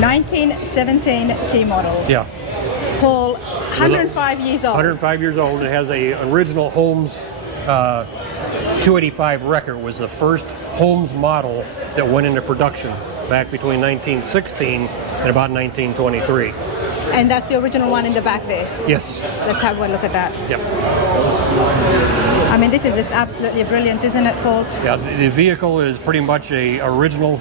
1917 T model. Yeah. Paul, 105 years old. 105 years old. It has a original Holmes 285 wrecker. It was the first Holmes model that went into production back between 1916 and about 1923. And that's the original one in the back there. Yes. Let's have one look at that. Yep. I mean, this is just absolutely brilliant, isn't it, Paul? Yeah, the vehicle is pretty much a original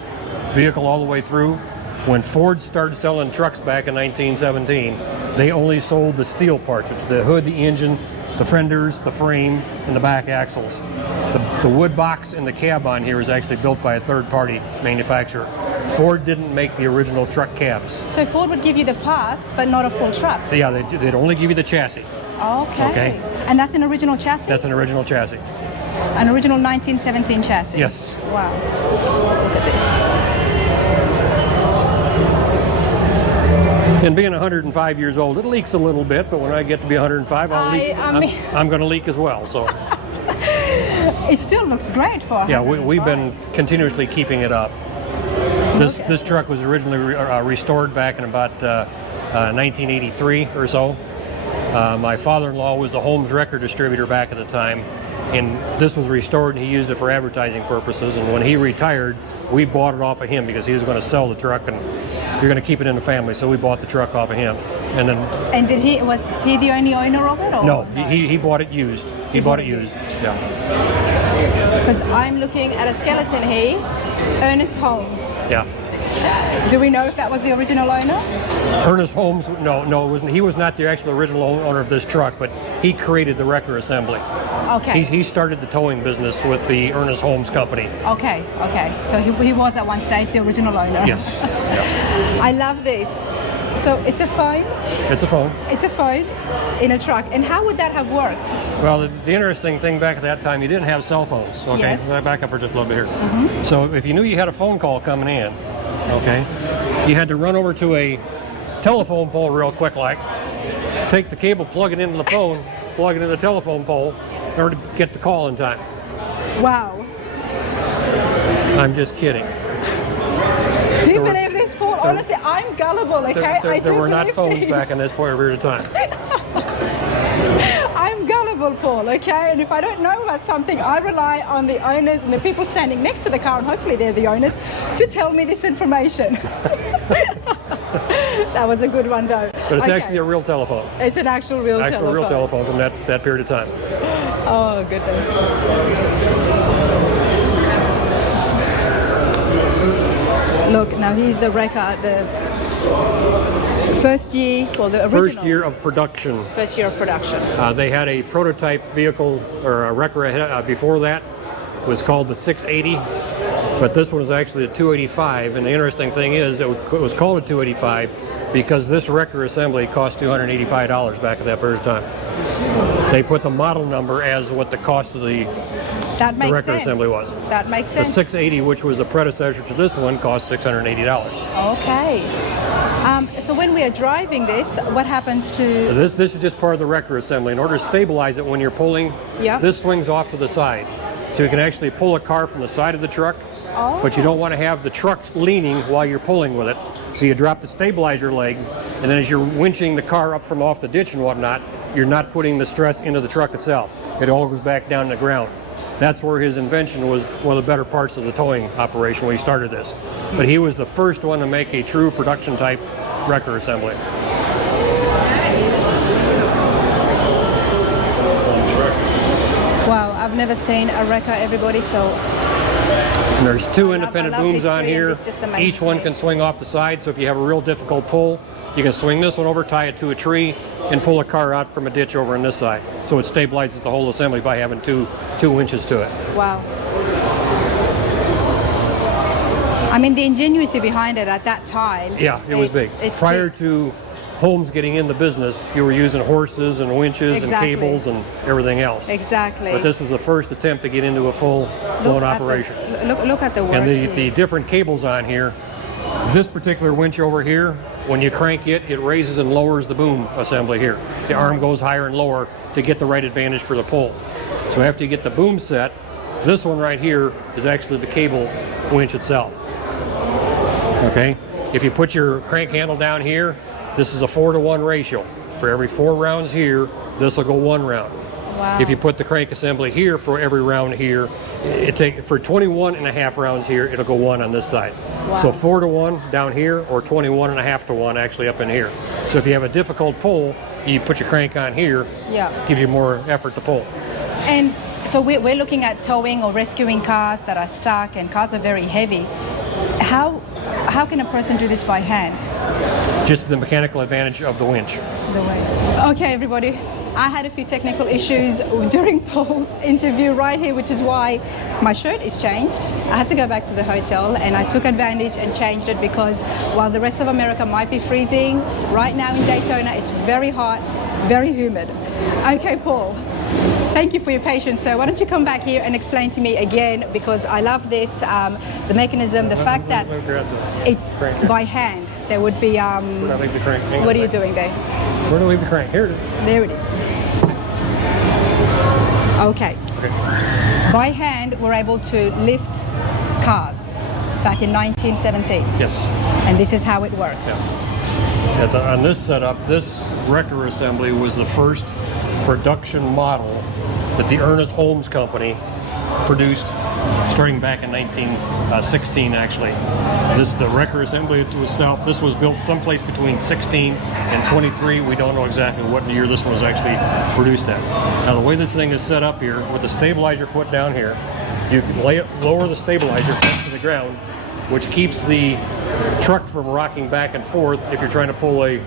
vehicle all the way through. When Ford started selling trucks back in 1917, they only sold the steel parts. It's the hood, the engine, the fenders, the frame, and the back axles. The wood box and the cab on here is actually built by a third-party manufacturer. Ford didn't make the original truck cabs. So Ford would give you the parts, but not a full truck? Yeah, they'd only give you the chassis. Okay. And that's an original chassis? That's an original chassis. An original 1917 chassis? Yes. Wow. Look at this. And being 105 years old, it leaks a little bit, but when I get to be 105, I'm going to leak as well. So it still looks great for 105. Yeah, we've been continuously keeping it up. This truck was originally restored back in about 1983 or so. My father-in-law was a Holmes record distributor back at the time, and this was restored and he used it for advertising purposes. And when he retired, we bought it off of him because he was going to sell the truck and you're going to keep it in the family, so we bought the truck off of him. And then. And was he the only owner of it? Or? No, he bought it used. He bought it used. Yeah. Because I'm looking at a skeleton here, Ernest Holmes. Yeah. Do we know if that was the original owner? Ernest Holmes, no, it wasn't. He was not the actual original owner of this truck, but he created the wrecker assembly. Okay. He started the towing business with the Ernest Holmes company. Okay. So he was at one stage the original owner. Yes. Yeah. I love this. So it's a phone? It's a phone. It's a phone in a truck. And how would that have worked? Well, the interesting thing back at that time, you didn't have cell phones. Okay, yes. Let me back up for just a little bit here. So if you knew you had a phone call coming in, okay, you had to run over to a telephone pole real quick, like, take the cable, plug it into the phone, plug it into the telephone pole in order to get the call in time. Wow. I'm just kidding. Do you believe this, Paul? Honestly, I'm gullible, okay? There were not phones back in this period of time. I'm gullible, Paul, okay? And if I don't know about something, I rely on the owners and the people standing next to the car, and hopefully they're the owners, to tell me this information. That was a good one, though. But it's actually a real telephone. It's an actual real telephone. Real telephone from that period of time. Oh, goodness. Look, now here's the wrecker, the first year, well, the original. First year of production. First year of production. They had a prototype vehicle, or a wrecker before that, was called the 680, but this one was actually a 285, and the interesting thing is it was called a 285 because this wrecker assembly cost $285 back at that period of time. They put the model number as what the cost of the wrecker assembly was. That makes sense. The 680, which was the predecessor to this one, cost $680. Okay. So when we are driving this, what happens to... This is just part of the wrecker assembly. In order to stabilize it when you're pulling, this swings off to the side. So you can actually pull a car from the side of the truck, but you don't want to have the truck leaning while you're pulling with it. So you drop the stabilizer leg, and then as you're winching the car up from off the ditch and whatnot, you're not putting the stress into the truck itself. It all goes back down to the ground. That's where his invention was one of the better parts of the towing operation when he started this. But he was the first one to make a true production type wrecker assembly. Wow, I've never seen a wrecker, everybody, so... And there's two independent booms on here. Each one can swing off the side, so if you have a real difficult pull, you can swing this one over, tie it to a tree, and pull a car out from a ditch over on this side. So it stabilizes the whole assembly by having two winches to it. Wow. I mean, the ingenuity behind it at that time. Yeah, it was big. Prior to Holmes getting in the business, you were using horses and winches and cables and everything else. Exactly. But this was the first attempt to get into a full-blown operation. Look at the work. And the different cables on here, this particular winch over here, when you crank it, it raises and lowers the boom assembly here. The arm goes higher and lower to get the right advantage for the pull. So after you get the boom set, this one right here is actually the cable winch itself. Okay? If you put your crank handle down here, this is a 4-to-1 ratio. For every 4 rounds here, this will go 1 round. Wow. If you put the crank assembly here for every round here, for 21.5 rounds here, it'll go 1 on this side. Wow. So 4-to-1 down here, or 21.5 to 1 actually up in here. So if you have a difficult pull, you put your crank on here, gives you more effort to pull. And so we're looking at towing or rescuing cars that are stuck, and cars are very heavy. How can a person do this by hand? Just the mechanical advantage of the winch. Okay, everybody. I had a few technical issues during Paul's interview right here, which is why my shirt is changed. I had to go back to the hotel, and I took advantage and changed it because while the rest of America might be freezing, right now in Daytona it's very hot, very humid. Okay, Paul, thank you for your patience. So why don't you come back here and explain to me again, because I love this, the mechanism, the fact that it's by hand. There would be, what are you doing there? Where do we leave the crank? Here it is. There it is. Okay. By hand, we're able to lift cars back in 1917. Yes. And this is how it works. Yeah. On this setup, this wrecker assembly was the first production model that the Ernest Holmes company produced, starting back in 1916 actually. The wrecker assembly itself, this was built someplace between 16 and 23. We don't know exactly what year this was actually produced at. Now the way this thing is set up here, with the stabilizer foot down here, you can lower the stabilizer foot to the ground, which keeps the truck from rocking back and forth if you're trying to pull a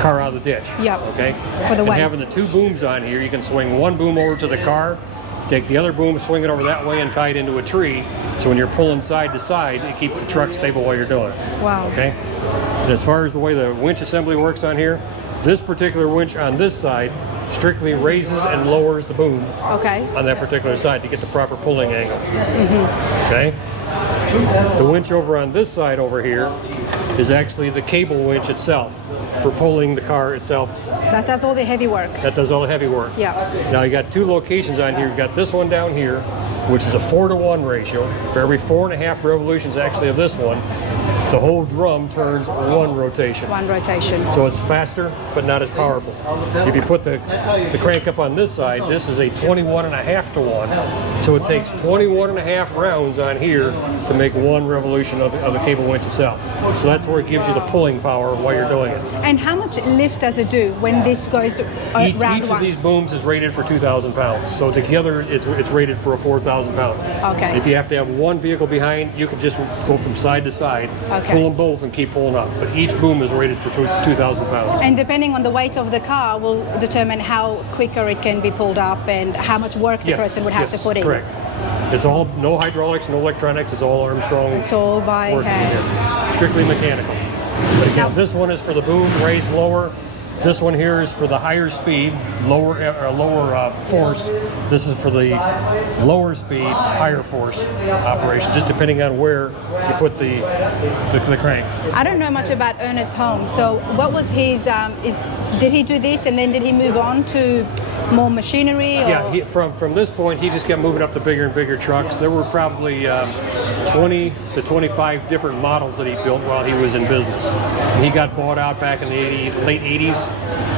car out of the ditch. Yep. Okay? For the weight. And having the 2 booms on here, you can swing 1 boom over to the car, take the other boom, swing it over that way, and tie it into a tree. So when you're pulling side to side, it keeps the truck stable while you're doing it. Wow. Okay? And as far as the way the winch assembly works on here, this particular winch on this side strictly raises and lowers the boom on that particular side to get the proper pulling angle. Okay? The winch over on this side over here is actually the cable winch itself for pulling the car itself. That does all the heavy work. That does all the heavy work. Yeah. Now you got 2 locations on here. You got this one down here, which is a 4-to-1 ratio. For every 4.5 revolutions actually of this one, the whole drum turns 1 rotation. 1 rotation. So it's faster, but not as powerful. If you put the crank up on this side, this is a 21.5 to 1. So it takes 21.5 rounds on here to make 1 revolution of the cable winch itself. So that's where it gives you the pulling power while you're doing it. And how much lift does it do when this goes round once? Each of these booms is rated for 2,000 pounds. So together it's rated for a 4,000 pound. Okay. If you have to have 1 vehicle behind, you can just go from side to side, pull them both and keep pulling up. But each boom is rated for 2,000 pounds. And depending on the weight of the car will determine how quicker it can be pulled up and how much work the person would have to put in. Correct. It's all, no hydraulics, no electronics, it's all Armstrong. It's all by hand. Strictly mechanical. But again, this one is for the boom, raise, lower. This one here is for the higher speed, lower force. This is for the lower speed, higher force operation, just depending on where you put the crank. I don't know much about Ernest Holmes, so what was his, did he do this and then did he move on to more machinery? Or? Yeah, from this point, he just kept moving up to bigger and bigger trucks. There were probably 20 to 25 different models that he built while he was in business. And he got bought out back in the late 80s,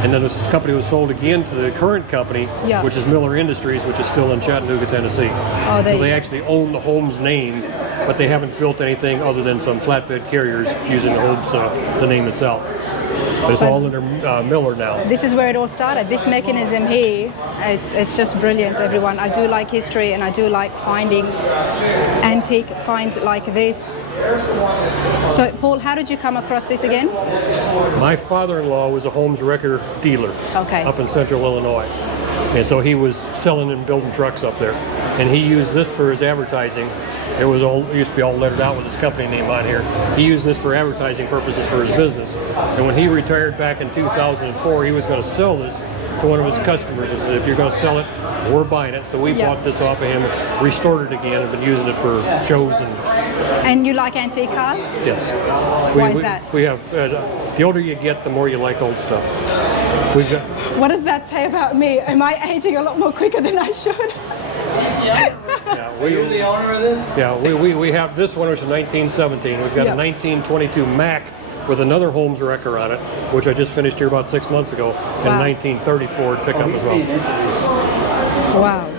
and then this company was sold again to the current company, which is Miller Industries, which is still in Chattanooga, Tennessee. So they actually own the Holmes name, but they haven't built anything other than some flatbed carriers using the Holmes, the name itself. But it's all under Miller now. This is where it all started. This mechanism here, it's just brilliant, everyone. I do like history and I do like finding antique finds like this. So, Paul, how did you come across this again? My father-in-law was a Holmes wrecker dealer up in central Illinois. And so he was selling and building trucks up there. And he used this for his advertising. It used to be all lettered out with his company name on here. He used this for advertising purposes for his business. And when he retired back in 2004, he was going to sell this to one of his customers. He said, if you're going to sell it, we're buying it. So we bought this off of him, restored it again, and been using it for shows. And you like antique cars? Yes. Why is that? We have, the older you get, the more you like old stuff. What does that say about me? Am I aging a lot more quicker than I should? Yeah, Are you the owner of this? Yeah, we have this one, which is 1917. We've got a 1922 Mac with another Holmes wrecker on it, which I just finished here about 6 months ago, and 1930 Ford pickup as well. Wow.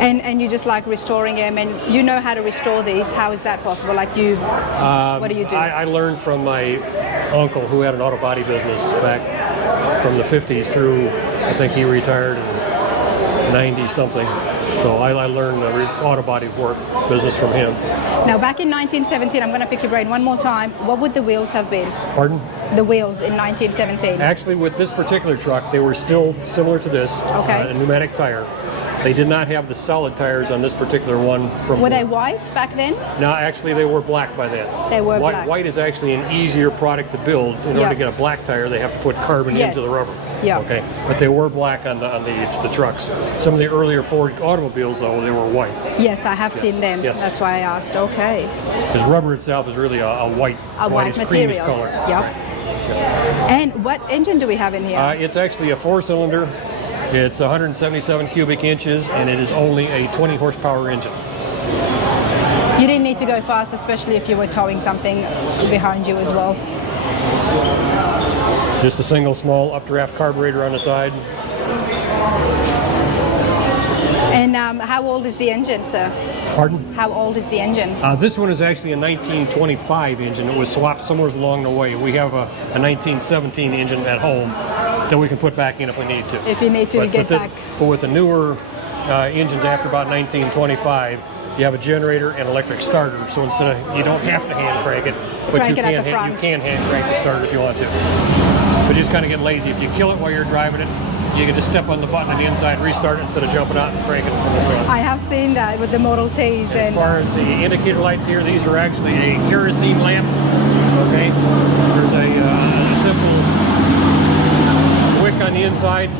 And you just like restoring them, and you know how to restore these. How is that possible? Like you, what do you do? I learned from my uncle who had an auto body business back from the 50s through, I think he retired in 90 something. So I learned the auto body work business from him. Now back in 1917, I'm going to pick your brain one more time. What would the wheels have been? Pardon? The wheels in 1917. Actually, with this particular truck, they were still similar to this, a pneumatic tire. They did not have the solid tires on this particular one. Were they white back then? No, actually they were black by then. They were black. White is actually an easier product to build. In order to get a black tire, they have to put carbon into the rubber. Yeah. Okay, but they were black on the trucks. Some of the earlier Ford automobiles, though, they were white. Yes, I have seen them. Yes. That's why I asked. Okay. Because rubber itself is really a white material. Color. Yep. Right. And what engine do we have in here? It's actually a 4-cylinder. It's 177 cubic inches, and it is only a 20 horsepower engine. You didn't need to go fast, especially if you were towing something behind you as well. Just a single small updraft carburetor on the side. And how old is the engine, sir? Pardon? How old is the engine? This one is actually a 1925 engine. It was swapped somewhere along the way. We have a 1917 engine at home that we can put back in if we need to. If you need to get back. But with the newer engines after about 1925, you have a generator and electric starter. So instead of, you don't have to hand crank it, but you can hand crank the starter if you want to. But you just kind of get lazy. If you kill it while you're driving it, you can just step on the button on the inside, restart it instead of jumping out and cranking it from the front. I have seen that with the Model Ts. As far as the indicator lights here, these are actually a kerosene lamp. Okay, there's a simple wick on the inside.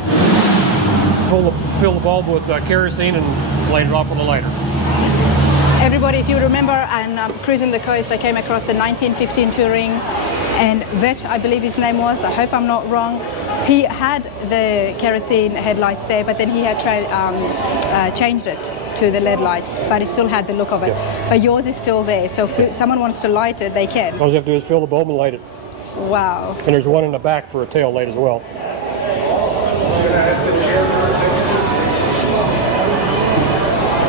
Fill the bulb with kerosene and light it off on the lighter. Everybody, if you remember, and cruising the coast, I came across the 1915 Touring, and Vetch, I believe his name was, I hope I'm not wrong, he had the kerosene headlights there, but then he had changed it to the LED lights, but it still had the look of it. Yeah. But yours is still there, so if someone wants to light it, they can. All you have to do is fill the bulb and light it. Wow. And there's one in the back for a tail light as well.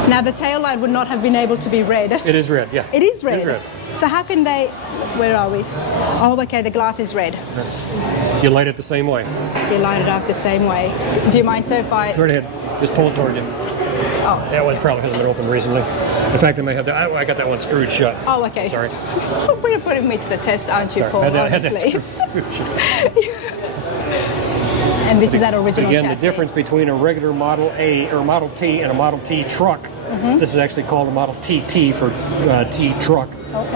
Now the tail light would not have been able to be red. It is red, yeah. It is red? It is red. So how can they, where are we? Oh, okay, the glass is red. You light it the same way. You light it up the same way. Do you mind, sir, if I... Go right ahead. Just pull it toward you. Oh. That one probably hasn't been opened recently. In fact, I may have that. I got that one screwed shut. Oh, okay. Sorry. You're putting me to the test, aren't you, Sorry. Paul, honestly? And this is that original Again, chassis. the difference between a regular Model A or Model T and a Model T truck, this is actually called a Model TT for T truck,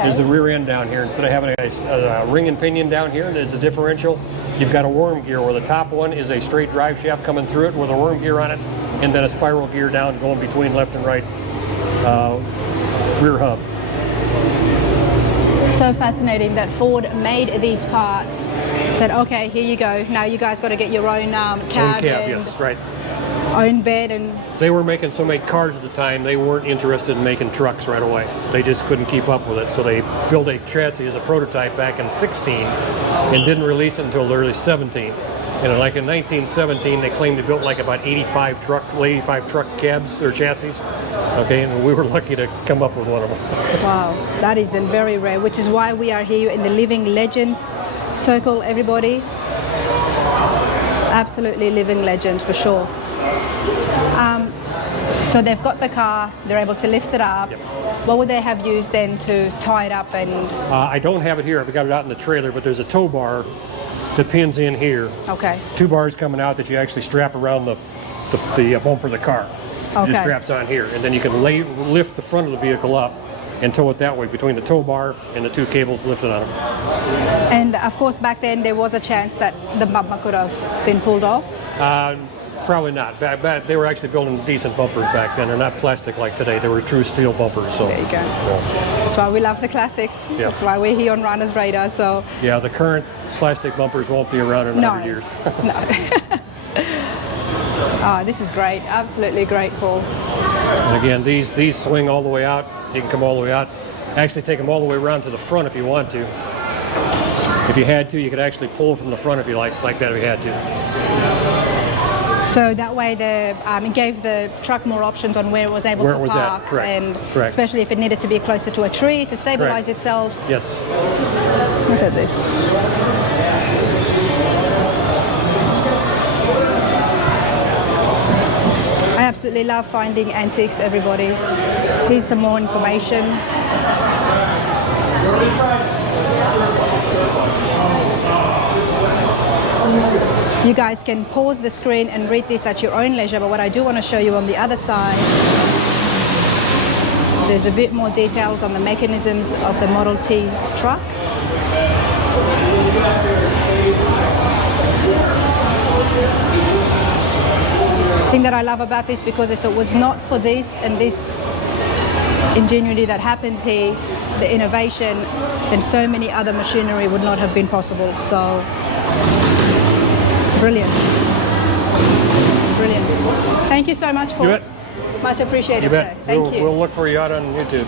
is the rear end down here. Instead of having a ring and pinion down here, there's a differential. You've got a worm gear where the top one is a straight drive shaft coming through it with a worm gear on it, and then a spiral gear down going between left and right rear hub. So fascinating that Ford made these parts, said, okay, here you go. Now you guys got to get your own cab, yes, right. Own bed. And they were making so many cars at the time, they weren't interested in making trucks right away. They just couldn't keep up with it. So they built a chassis as a prototype back in 16 and didn't release it until the early 17. And like in 1917, they claimed they built like about 85 truck cabs or chassis. Okay, and we were lucky to come up with one of them. Wow, that is then very rare, which is why we are here in the Living Legends circle, everybody. Absolutely living legend for sure. So they've got the car, they're able to lift it up. Yep. What would they have used then to tie it up? And I don't have it here, I've got it out in the trailer, but there's a tow bar that pins in here. Okay. 2 bars coming out that you actually strap around the bumper of the car. Okay. It straps on here, and then you can lift the front of the vehicle up and tow it that way between the tow bar and the 2 cables lifted on them. And of course, back then there was a chance that the bumper could have been pulled off. Probably not. They were actually building decent bumpers back then. They're not plastic like today. They were true steel bumpers. So there you go. Yeah. That's why we love the classics. Yeah. That's why we're here on Runner's Radar. So yeah, the current plastic bumpers won't be around in 100 years. No. Oh, this is great. Absolutely great, Paul. And again, these swing all the way out. You can come all the way out. Actually take them all the way around to the front if you want to. If you had to, you could actually pull from the front if you like that if you had to. So that way it gave the truck more options on where it was able to park. Correct. And Correct. especially if it needed to be closer to a tree to stabilize Correct. itself. Yes. Look at this. I absolutely love finding antiques, everybody. Here's some more information. You guys can pause the screen and read this at your own leisure, but what I do want to show you on the other side, there's a bit more details on the mechanisms of the Model T truck. The thing that I love about this, because if it was not for this and this ingenuity that happens here, the innovation, then so many other machinery would not have been possible. So, brilliant. Brilliant. Thank you so much, Paul. You bet. Much appreciated, You bet. sir. Thank you. We'll look for you out on YouTube.